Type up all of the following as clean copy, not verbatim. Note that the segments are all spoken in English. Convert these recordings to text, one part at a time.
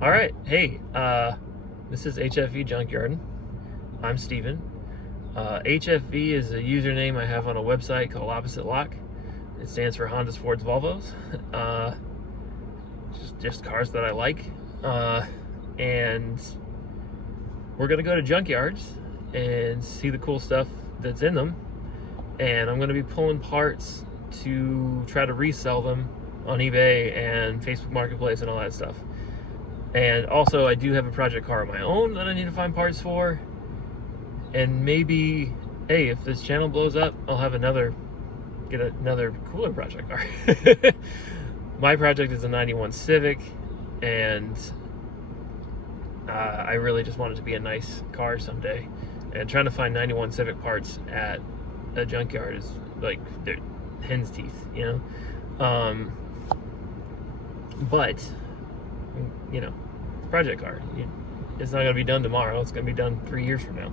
All right, hey, this is HFV Junkyardin. I'm Steven. HFV is a username I have on a website called Opposite Lock. It stands for Hondas, Fords, Volvos. Just cars that I like. And we're gonna go to junkyards and see the cool stuff that's in them. And I'm gonna be pulling parts to try to resell them on eBay and Facebook Marketplace and all that stuff. And also, I do have a project car of my own that I need to find parts for. And maybe, hey, if this channel blows up, I'll have get another cooler project car. My project is a 91 Civic, and I really just want it to be a nice car someday. And trying to find 91 Civic parts at a junkyard is like they're hen's teeth, you know? But you know, project car, it's not going to be done tomorrow. It's going to be done 3 years from now.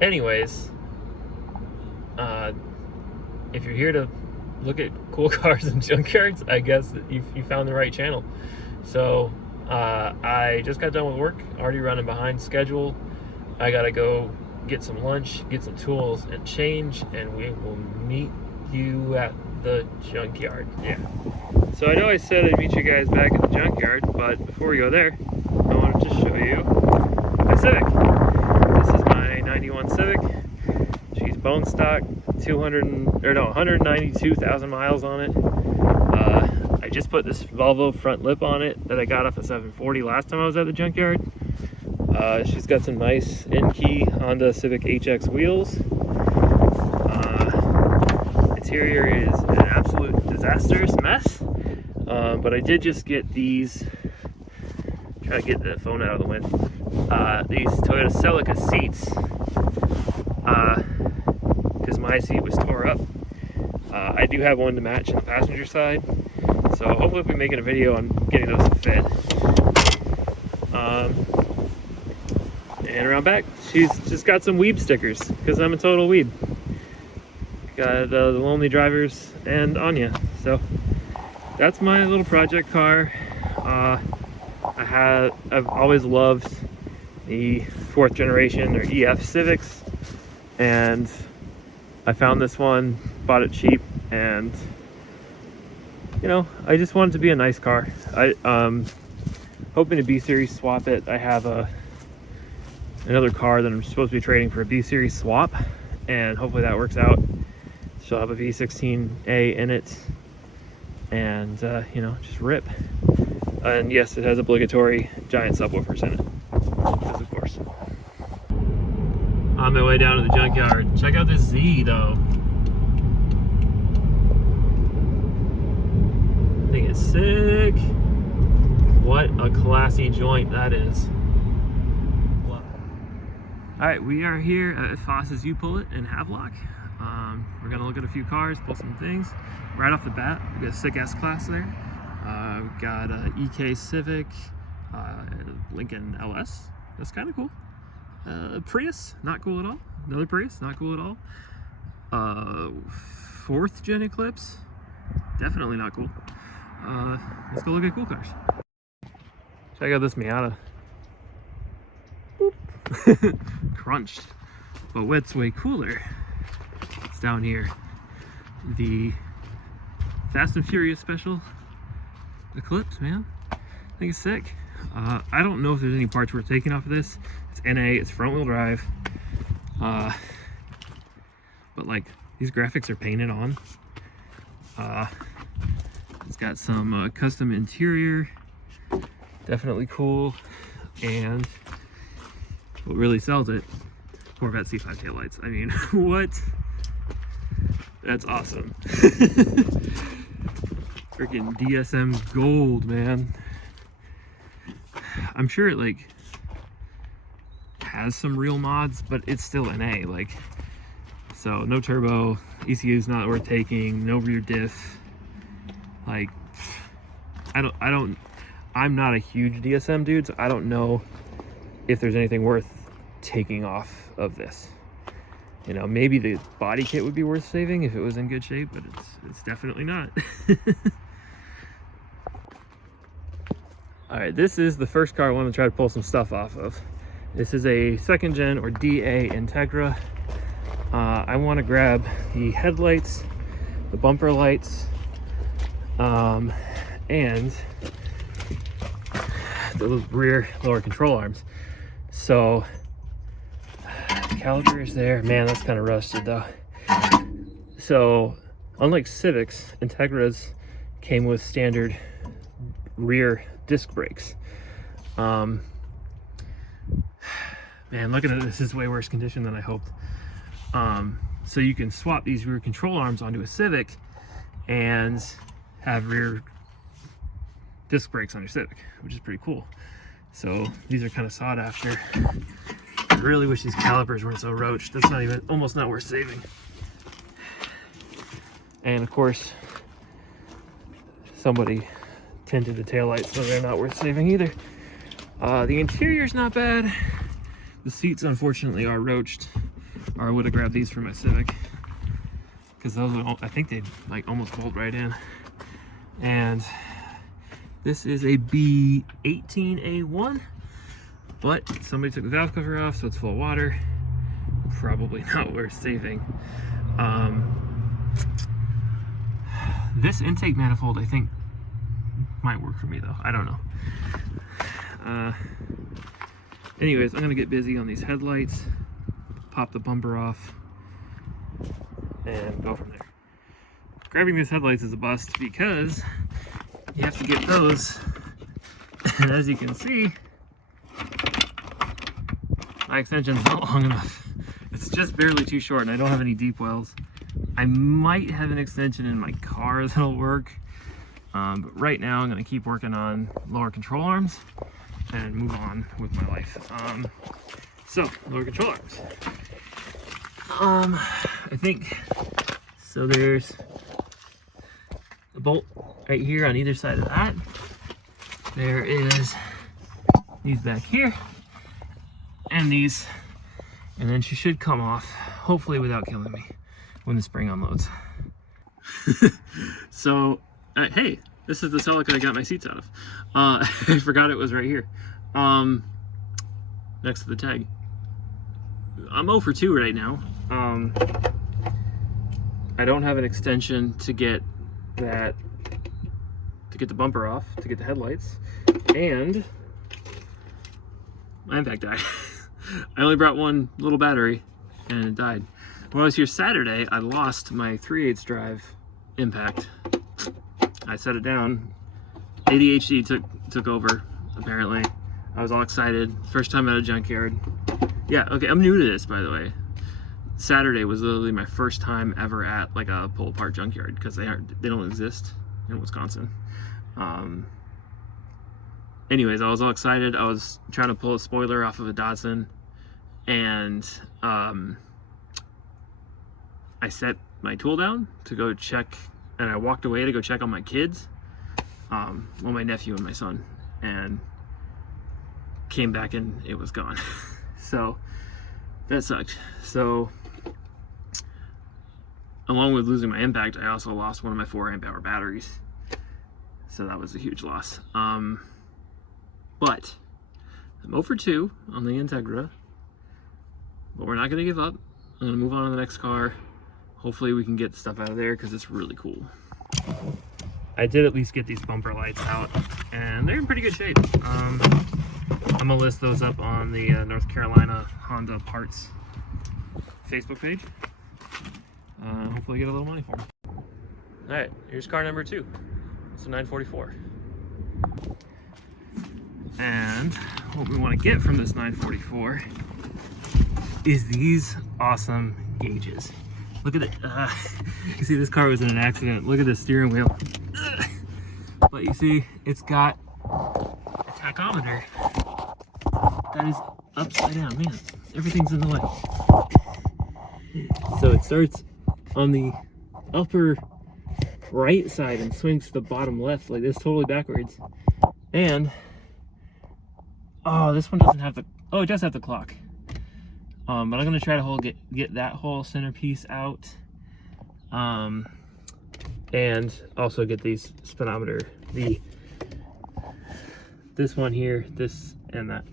Anyways, if you're here to look at cool cars and junkyards, I guess that you found the right channel. So I just got done with work, already running behind schedule. I gotta go get some lunch, get some tools, and change, and we will meet you at the junkyard. Yeah. So I know I said I'd meet you guys back at the junkyard, but before we go there, I want to just show you my Civic. This is my 91 Civic. She's bone stock, 192,000 miles on it. I just put this Volvo front lip on it that I got off a 740 last time I was at the junkyard. She's got some nice N-key Honda Civic HX wheels. Interior is an absolute disastrous mess. But I did just get these, try to get the phone out of the wind, these Toyota Celica seats, because my seat was tore up. I do have one to match on the passenger side, so hopefully we'll be making a video on getting those to fit. And around back, she's just got some weeb stickers, because I'm a total weeb. Got the Lonely Drivers and Anya, so that's my little project car. I've always loved the 4th generation or EF Civics, and I found this one, bought it cheap, and you know, I just wanted it to be a nice car. Hoping to B-Series swap it. I have another car that I'm supposed to be trading for a B-Series swap, and hopefully that works out. She'll have a V16A in it, and you know, just rip. And yes, it has obligatory giant subwoofers in it, because of course. On my way down to the junkyard, check out this Z though. I think it's sick. What a classy joint that is. All right, we are here at Foss's U-Pull-It in Havelock. We're gonna look at a few cars, pull some things. Right off the bat, we got a sick S-Class there. We got a EK Civic, Lincoln LS. That's kind of cool. Prius, not cool at all. Another Prius, not cool at all. 4th gen Eclipse, definitely not cool. Let's go look at cool cars. Check out this Miata. Boop. Crunched, but what's way cooler, it's down here. The Fast and Furious special Eclipse, man. I think it's sick. I don't know if there's any parts worth taking off of this. It's NA, it's front wheel drive. But like, these graphics are painted on. It's got some custom interior. Definitely cool. And what really sells it, Corvette C5 taillights. I mean, what? That's awesome. Freaking DSM gold, man. I'm sure it like has some real mods, but it's still NA, like, so no turbo, ECU's not worth taking, no rear diff. Like, I'm not a huge DSM dude, so I don't know if there's anything worth taking off of this. You know, maybe the body kit would be worth saving if it was in good shape, but it's definitely not. All right, this is the first car I want to try to pull some stuff off of. This is a 2nd gen or DA Integra. I want to grab the headlights, the bumper lights, and the rear lower control arms. So the caliper is there. Man, that's kind of rusted though. So unlike Civics, Integras came with standard rear disc brakes. Man, looking at this is way worse condition than I hoped. So you can swap these rear control arms onto a Civic and have rear disc brakes on your Civic, which is pretty cool. So these are kind of sought after. I really wish these calipers weren't so roached. That's not even, almost not worth saving. And of course, somebody tinted the taillights, so they're not worth saving either. The interior's not bad. The seats unfortunately are roached, or I would have grabbed these for my Civic, because those would, I think they'd like almost bolt right in. And this is a B18A1, but somebody took the valve cover off, so it's full of water. Probably not worth saving. This intake manifold, I think, might work for me though. I don't know. Anyways, I'm gonna get busy on these headlights, pop the bumper off, and go from there. Grabbing these headlights is a bust because you have to get those, and as you can see, my extension's not long enough. It's just barely too short, and I don't have any deep wells. I might have an extension in my car that'll work. But right now I'm going to keep working on lower control arms and move on with my life. So lower control arms. I think, so there's a bolt right here on either side of that. There is these back here and these, and then she should come off, hopefully without killing me when the spring unloads. So hey, this is the Celica I got my seats out of. I forgot it was right here, next to the tag. I'm 0 for 2 right now. I don't have an extension to get that, to get the bumper off, to get the headlights, and my impact died. I only brought one little battery, and it died. When I was here Saturday, I lost my 3/8 drive impact. I set it down. ADHD took over, apparently. I was all excited. First time at a junkyard. Yeah, okay, I'm new to this, by the way. Saturday was literally my first time ever at like a pull apart junkyard, because they don't exist in Wisconsin. Anyways, I was all excited. I was trying to pull a spoiler off of a Datsun, and I set my tool down to go check, and I walked away to go check on my kids, well, my nephew and my son, and came back and it was gone. So that sucked. So along with losing my impact, I also lost one of my 4 amp hour batteries, so that was a huge loss. But I'm 0 for 2 on the Integra, but we're not going to give up. I'm going to move on to the next car. Hopefully we can get stuff out of there, because it's really cool. I did at least get these bumper lights out, and they're in pretty good shape. I'm going to list those up on the North Carolina Honda Parts Facebook page. Hopefully get a little money for them. All right, here's car number 2. It's a 944. And what we want to get from this 944 is these awesome gauges. Look at it. You see, this car was in an accident. Look at the steering wheel. But you see, it's got a tachometer that is upside down. Man, everything's in the way. So it starts on the upper right side and swings to the bottom left like this, totally backwards. And oh, this one doesn't have the, oh, it does have the clock. But I'm gonna try to get that whole centerpiece out, and also get these speedometer, the this one here, this and that.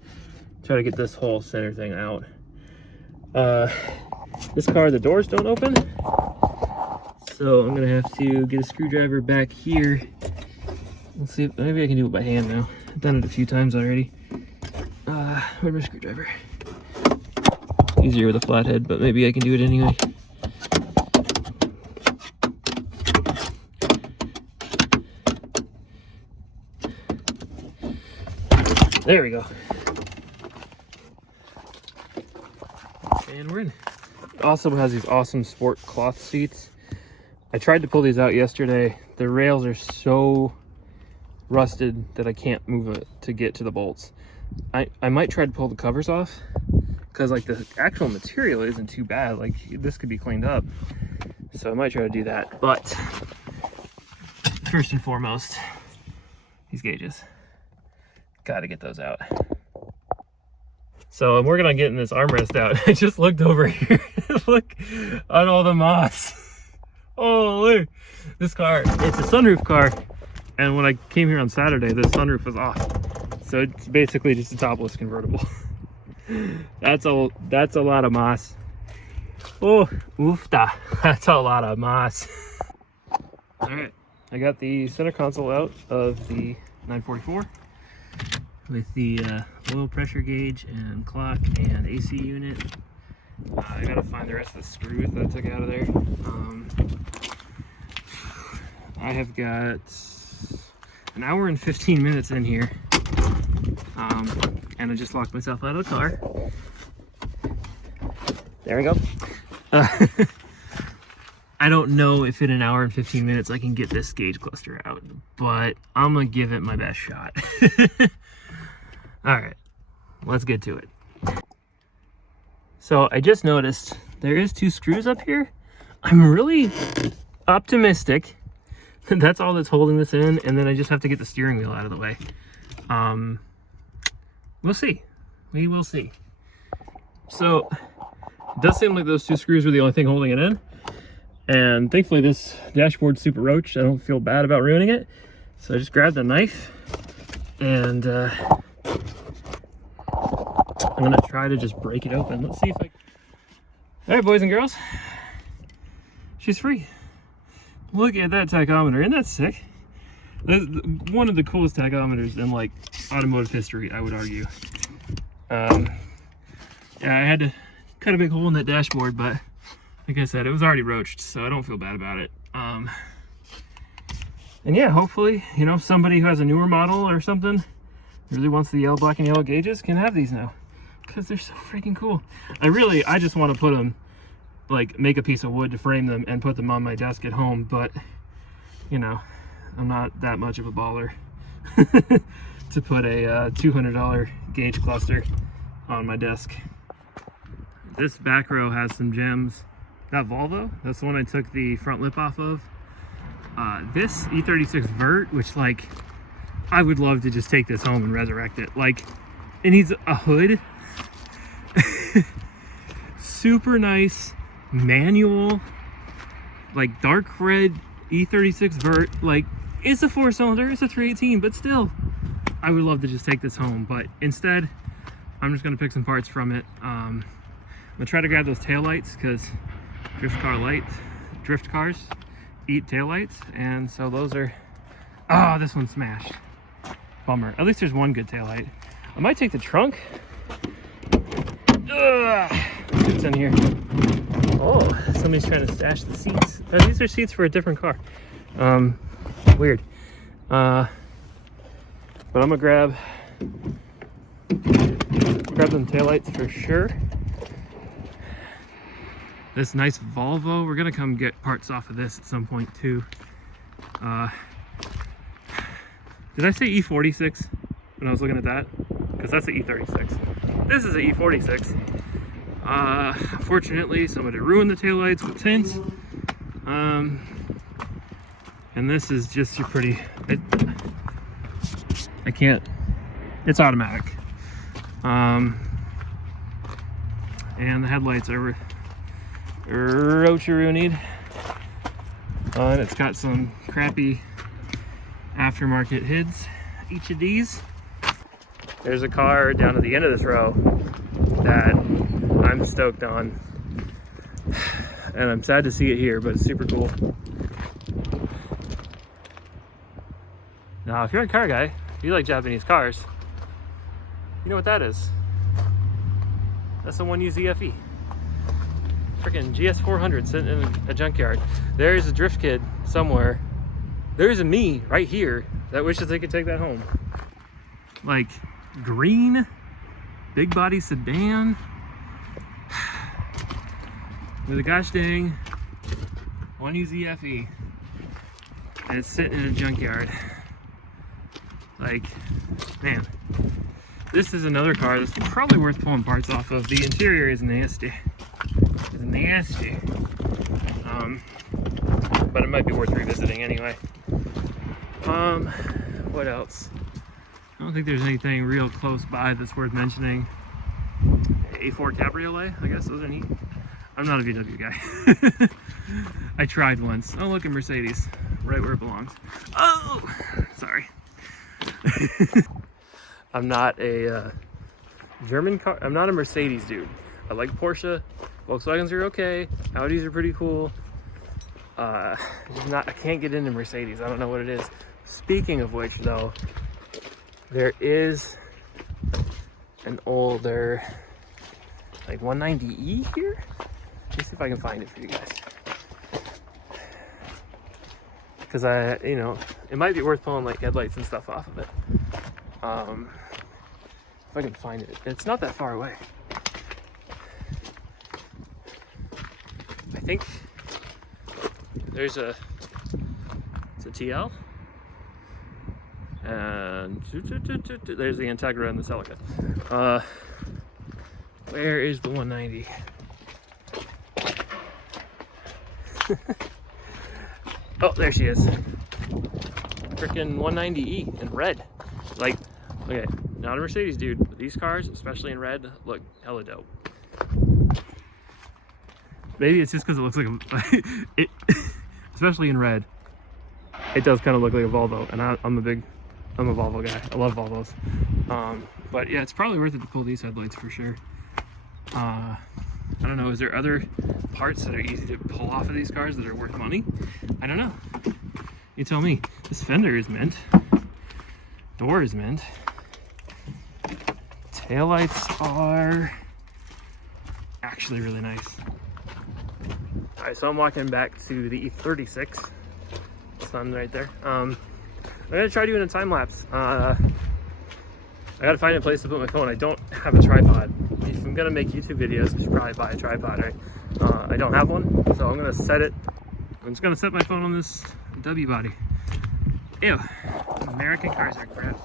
Try to get this whole center thing out. This car, the doors don't open, so I'm gonna have to get a screwdriver back here. Let's see if maybe I can do it by hand now. I've done it a few times already. Where's my screwdriver? Easier with a flathead, but maybe I can do it anyway. There we go. And we're in. It also has these awesome sport cloth seats. I tried to pull these out yesterday. The rails are so rusted that I can't move it to get to the bolts. I might try to pull the covers off, because like the actual material isn't too bad. Like this could be cleaned up. So I might try to do that. But first and foremost, these gauges. Gotta get those out. So I'm working on getting this armrest out. I just looked over here. Look at all the moss. Holy! This car, it's a sunroof car. And when I came here on Saturday, the sunroof was off. So it's basically just a topless convertible. That's a lot of moss. Oh, oofta. That's a lot of moss. All right, I got the center console out of the 944 with the oil pressure gauge and clock and AC unit. I gotta find the rest of the screws that I took out of there. I have got an hour and 15 minutes in here, and I just locked myself out of the car. There we go. I don't know if in an hour and 15 minutes I can get this gauge cluster out, but I'm gonna give it my best shot. All right, let's get to it. So I just noticed there is 2 screws up here. I'm really optimistic that's all that's holding this in, and then I just have to get the steering wheel out of the way. We'll see. We will see. So it does seem like those 2 screws are the only thing holding it in, and thankfully this dashboard's super roached. I don't feel bad about ruining it, so I just grabbed a knife and I'm gonna try to just break it open. Let's see if I... All right, boys and girls, she's free. Look at that tachometer. Isn't that sick? That's one of the coolest tachometers in like automotive history, I would argue. Yeah, I had to cut a big hole in that dashboard, but like I said, it was already roached, so I don't feel bad about it. And yeah, hopefully, you know, somebody who has a newer model or something really wants the yellow, black, and yellow gauges can have these now, because they're so freaking cool. I just want to put them, like, make a piece of wood to frame them and put them on my desk at home, but you know, I'm not that much of a baller to put a $200 gauge cluster on my desk. This back row has some gems. That Volvo, that's the one I took the front lip off of. This E36 Vert, which, like, I would love to just take this home and resurrect it. Like, it needs a hood. Super nice manual, like dark red E36 Vert. Like, it's a 4-cylinder, it's a 318, but still, I would love to just take this home. But instead, I'm just gonna pick some parts from it. I'm gonna try to grab those taillights, because drift cars eat taillights, and so those are... Oh, this one's smashed. Bummer. At least there's one good taillight. I might take the trunk. Ugh. What's in here? Oh, somebody's trying to stash the seats. Oh, these are seats for a different car. Weird. But I'm gonna grab them taillights for sure. This nice Volvo, we're gonna come get parts off of this at some point too. Did I say E46 when I was looking at that? Because that's an E36. This is an E46. Fortunately, somebody ruined the taillights with tints. And this is just your pretty... I can't... It's automatic. And the headlights are roach-a-roonied. And it's got some crappy aftermarket HIDs, each of these. There's a car down at the end of this row that I'm stoked on. And I'm sad to see it here, but it's super cool. Now, if you're a car guy, if you like Japanese cars, you know what that is. That's the 1UZ-FE. Freaking GS400 sitting in a junkyard. There's a drift kid somewhere. There's a me right here that wishes they could take that home. Like, green, big body sedan, with a gosh dang 1UZ-FE, and it's sitting in a junkyard. Like, man, this is another car that's probably worth pulling parts off of. The interior is nasty. It's nasty. But it might be worth revisiting anyway. What else? I don't think there's anything real close by that's worth mentioning. A4 Cabriolet, I guess those are neat. I'm not a VW guy. I tried once. Oh, look, a Mercedes, right where it belongs. Oh, sorry. I'm not a German car. I'm not a Mercedes dude. I like Porsche. Volkswagens are okay. Audis are pretty cool. I can't get into Mercedes. I don't know what it is. Speaking of which, though, there is an older, like 190E here. Let me see if I can find it for you guys. Because you know, it might be worth pulling like headlights and stuff off of it. If I can find it. It's not that far away. I think there's it's a TL. And there's the Integra and the Celica. Where is the 190? Oh, there she is. Freaking 190E in red. Like, okay, not a Mercedes dude, but these cars, especially in red, look hella dope. Maybe it's just because it looks like a, especially in red, it does kind of look like a Volvo, and I'm a Volvo guy. I love Volvos. But yeah, it's probably worth it to pull these headlights for sure. I don't know, is there other parts that are easy to pull off of these cars that are worth money? I don't know. You tell me. This fender is mint. Door is mint. Taillights are actually really nice. Alright, so I'm walking back to the E36. Sun right there. I'm gonna try doing a time lapse. I gotta find a place to put my phone. I don't have a tripod. If I'm gonna make YouTube videos, I should probably buy a tripod, right? I don't have one, so I'm gonna set it. I'm just gonna set my phone on this W body. Ew, American cars are gross.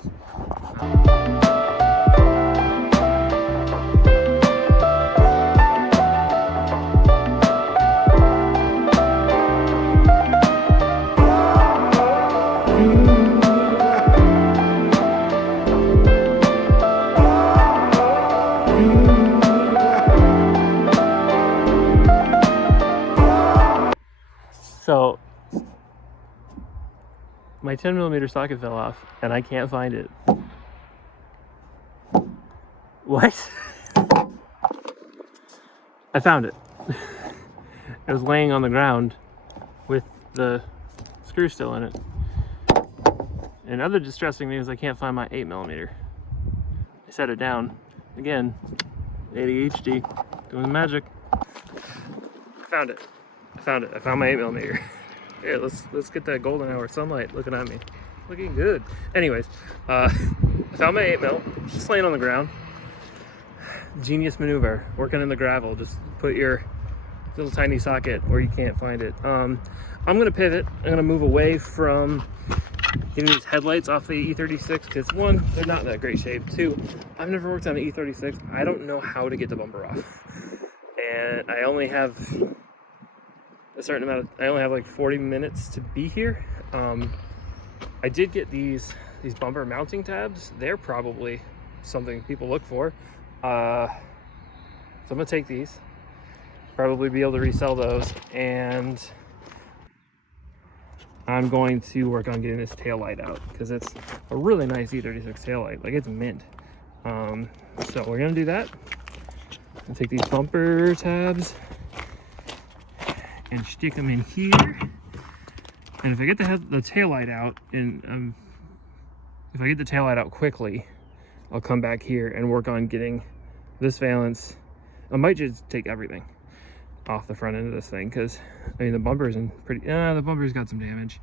So my 10mm socket fell off and I can't find it. What? I found it. It was laying on the ground with the screw still in it. And other distressing news, I can't find my 8mm. I set it down. Again, ADHD, doing the magic. Found it. I found it. I found my 8mm. Here, let's get that golden hour sunlight looking at me. Looking good. Anyways, I found my 8mm, just laying on the ground. Genius maneuver, working in the gravel. Just put your little tiny socket where you can't find it. I'm gonna pivot. I'm gonna move away from getting these headlights off the E36 because one, they're not in that great shape. Two, I've never worked on an E36. I don't know how to get the bumper off, and I only have a certain amount of, I only have like 40 minutes to be here. I did get these bumper mounting tabs. They're probably something people look for. So I'm gonna take these, probably be able to resell those, and I'm going to work on getting this tail light out because it's a really nice E36 tail light. Like, it's mint. So we're gonna do that. I'll take these bumper tabs and stick them in here. And if I get the tail light out, and if I get the tail light out quickly, I'll come back here and work on getting this valance. I might just take everything off the front end of this thing, because I mean the bumper's in pretty, the bumper's got some damage.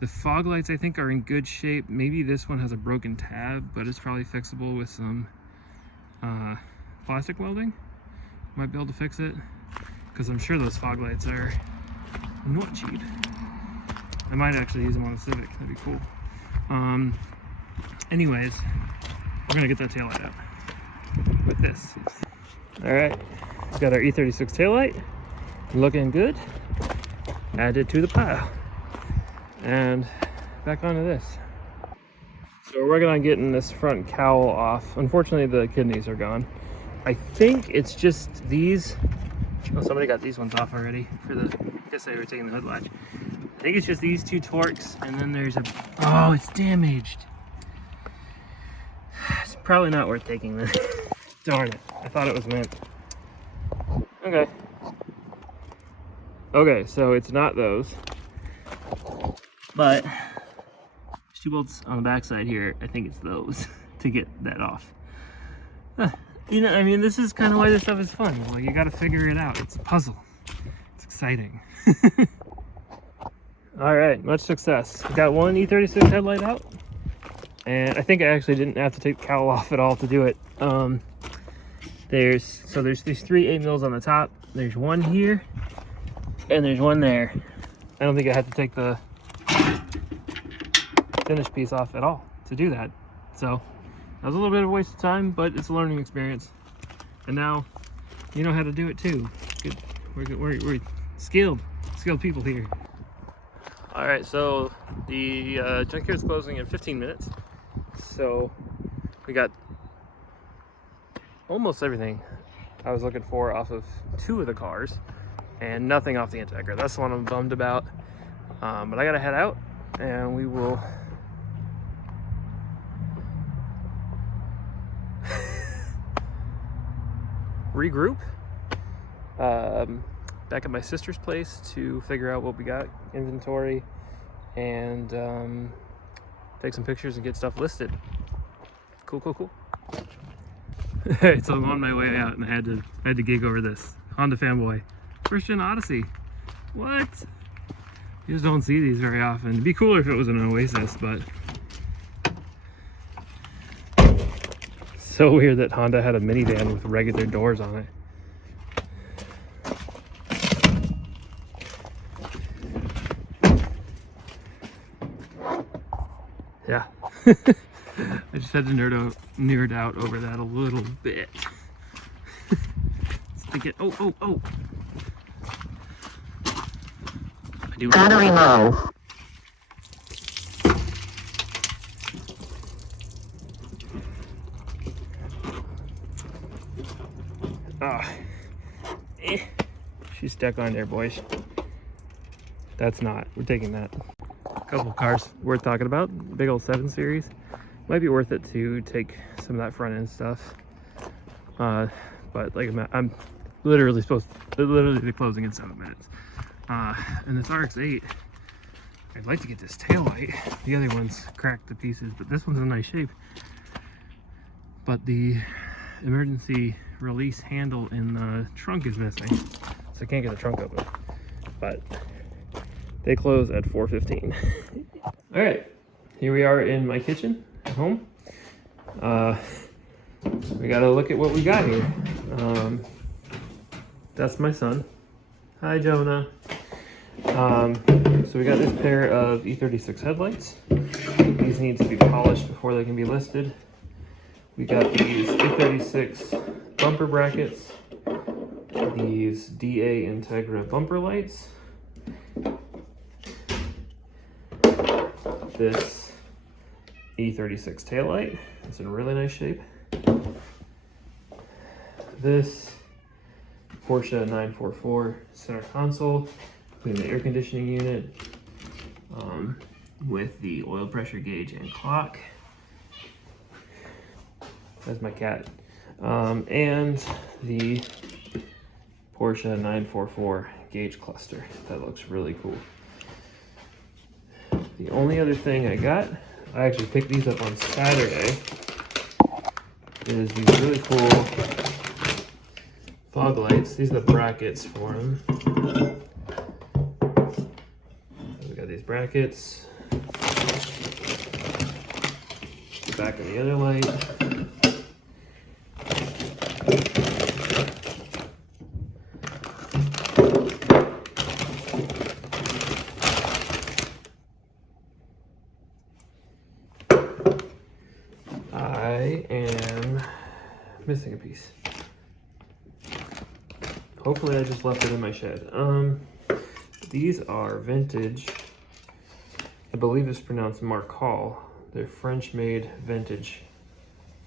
The fog lights I think are in good shape. Maybe this one has a broken tab, but it's probably fixable with some plastic welding. Might be able to fix it, because I'm sure those fog lights are not cheap. I might actually use them on a Civic, that'd be cool. Anyways, we're gonna get that taillight out with this. All right, we've got our E36 taillight, looking good. Add it to the pile. And back onto this. So we're working on getting this front cowl off. Unfortunately, the kidneys are gone. I think it's just these. Oh, somebody got these ones off already for the, I guess they were taking the hood latch. I think it's just these two Torx, and then there's a, oh, it's damaged. It's probably not worth taking this. Darn it, I thought it was meant. Okay. Okay, so it's not those. But there's two bolts on the backside here. I think it's those to get that off. You know, I mean, this is kind of why this stuff is fun. Like, you got to figure it out. It's a puzzle. It's exciting. All right, much success. We got one E36 headlight out, and I think I actually didn't have to take the cowl off at all to do it. There's these 3 8mm on the top. There's one here, and there's one there. I don't think I had to take the finish piece off at all to do that. So that was a little bit of a waste of time, but it's a learning experience. And now you know how to do it too. Good. We're skilled people here. All right, so the junkyard's closing in 15 minutes. So we got almost everything I was looking for off of 2 of the cars, and nothing off the Integra. That's the one I'm bummed about. But I gotta head out, and we will regroup back at my sister's place to figure out what we got, inventory, and take some pictures and get stuff listed. Cool. All right, so I'm on my way out, and I had to gig over this Honda fanboy first gen Odyssey. What? You just don't see these very often. It'd be cooler if it was an Oasis, but so weird that Honda had a minivan with regular doors on it. Yeah. I just had to nerd out over that a little bit. Stick it. Oh. I do battery low. She's stuck on there, boys. That's not. We're taking that. A couple of cars worth talking about. Big old 7 Series. Might be worth it to take some of that front end stuff. But like I'm literally the closing in 7 minutes. And this RX-8, I'd like to get this tail light. The other one's cracked to pieces, but this one's in nice shape. But the emergency release handle in the trunk is missing, so I can't get the trunk open. But they close at 4:15. All right, here we are in my kitchen at home. We gotta look at what we got here. That's my son. Hi, Jonah. So we got this pair of E36 headlights. These need to be polished before they can be listed. We got these E36 bumper brackets, these DA Integra bumper lights, this E36 taillight, it's in really nice shape, this Porsche 944 center console, including the air conditioning unit, with the oil pressure gauge and clock. That's my cat. And the Porsche 944 gauge cluster. That looks really cool. The only other thing I got, I actually picked these up on Saturday, is these really cool fog lights. These are the brackets for them. We got these brackets. The back of the other light. I am missing a piece. Hopefully I just left it in my shed. These are vintage. I believe it's pronounced Marcal. They're French-made vintage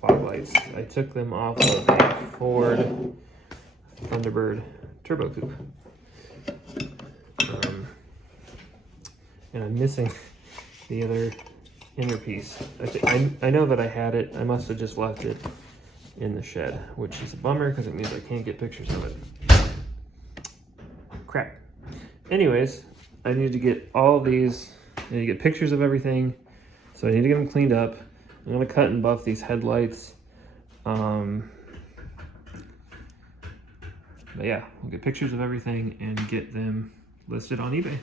fog lights. I took them off of a Ford Thunderbird Turbo Coupe. And I'm missing the other inner piece. I know that I had it. I must have just left it in the shed, which is a bummer because it means I can't get pictures of it. Crap. Anyways, I need to get all of these. I need to get pictures of everything. So I need to get them cleaned up. I'm gonna cut and buff these headlights. But yeah, we'll get pictures of everything and get them listed on eBay.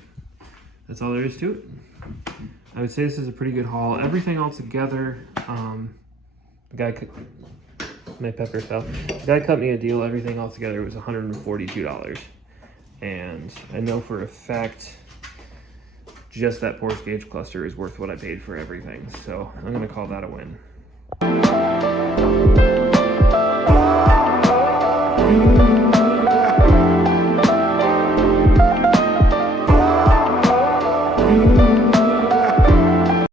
That's all there is to it. I would say this is a pretty good haul. Everything all together, the guy my pepper fell. The guy cut me a deal. Everything all together was $142. And I know for a fact just that Porsche gauge cluster is worth what I paid for everything. So I'm gonna call that a win.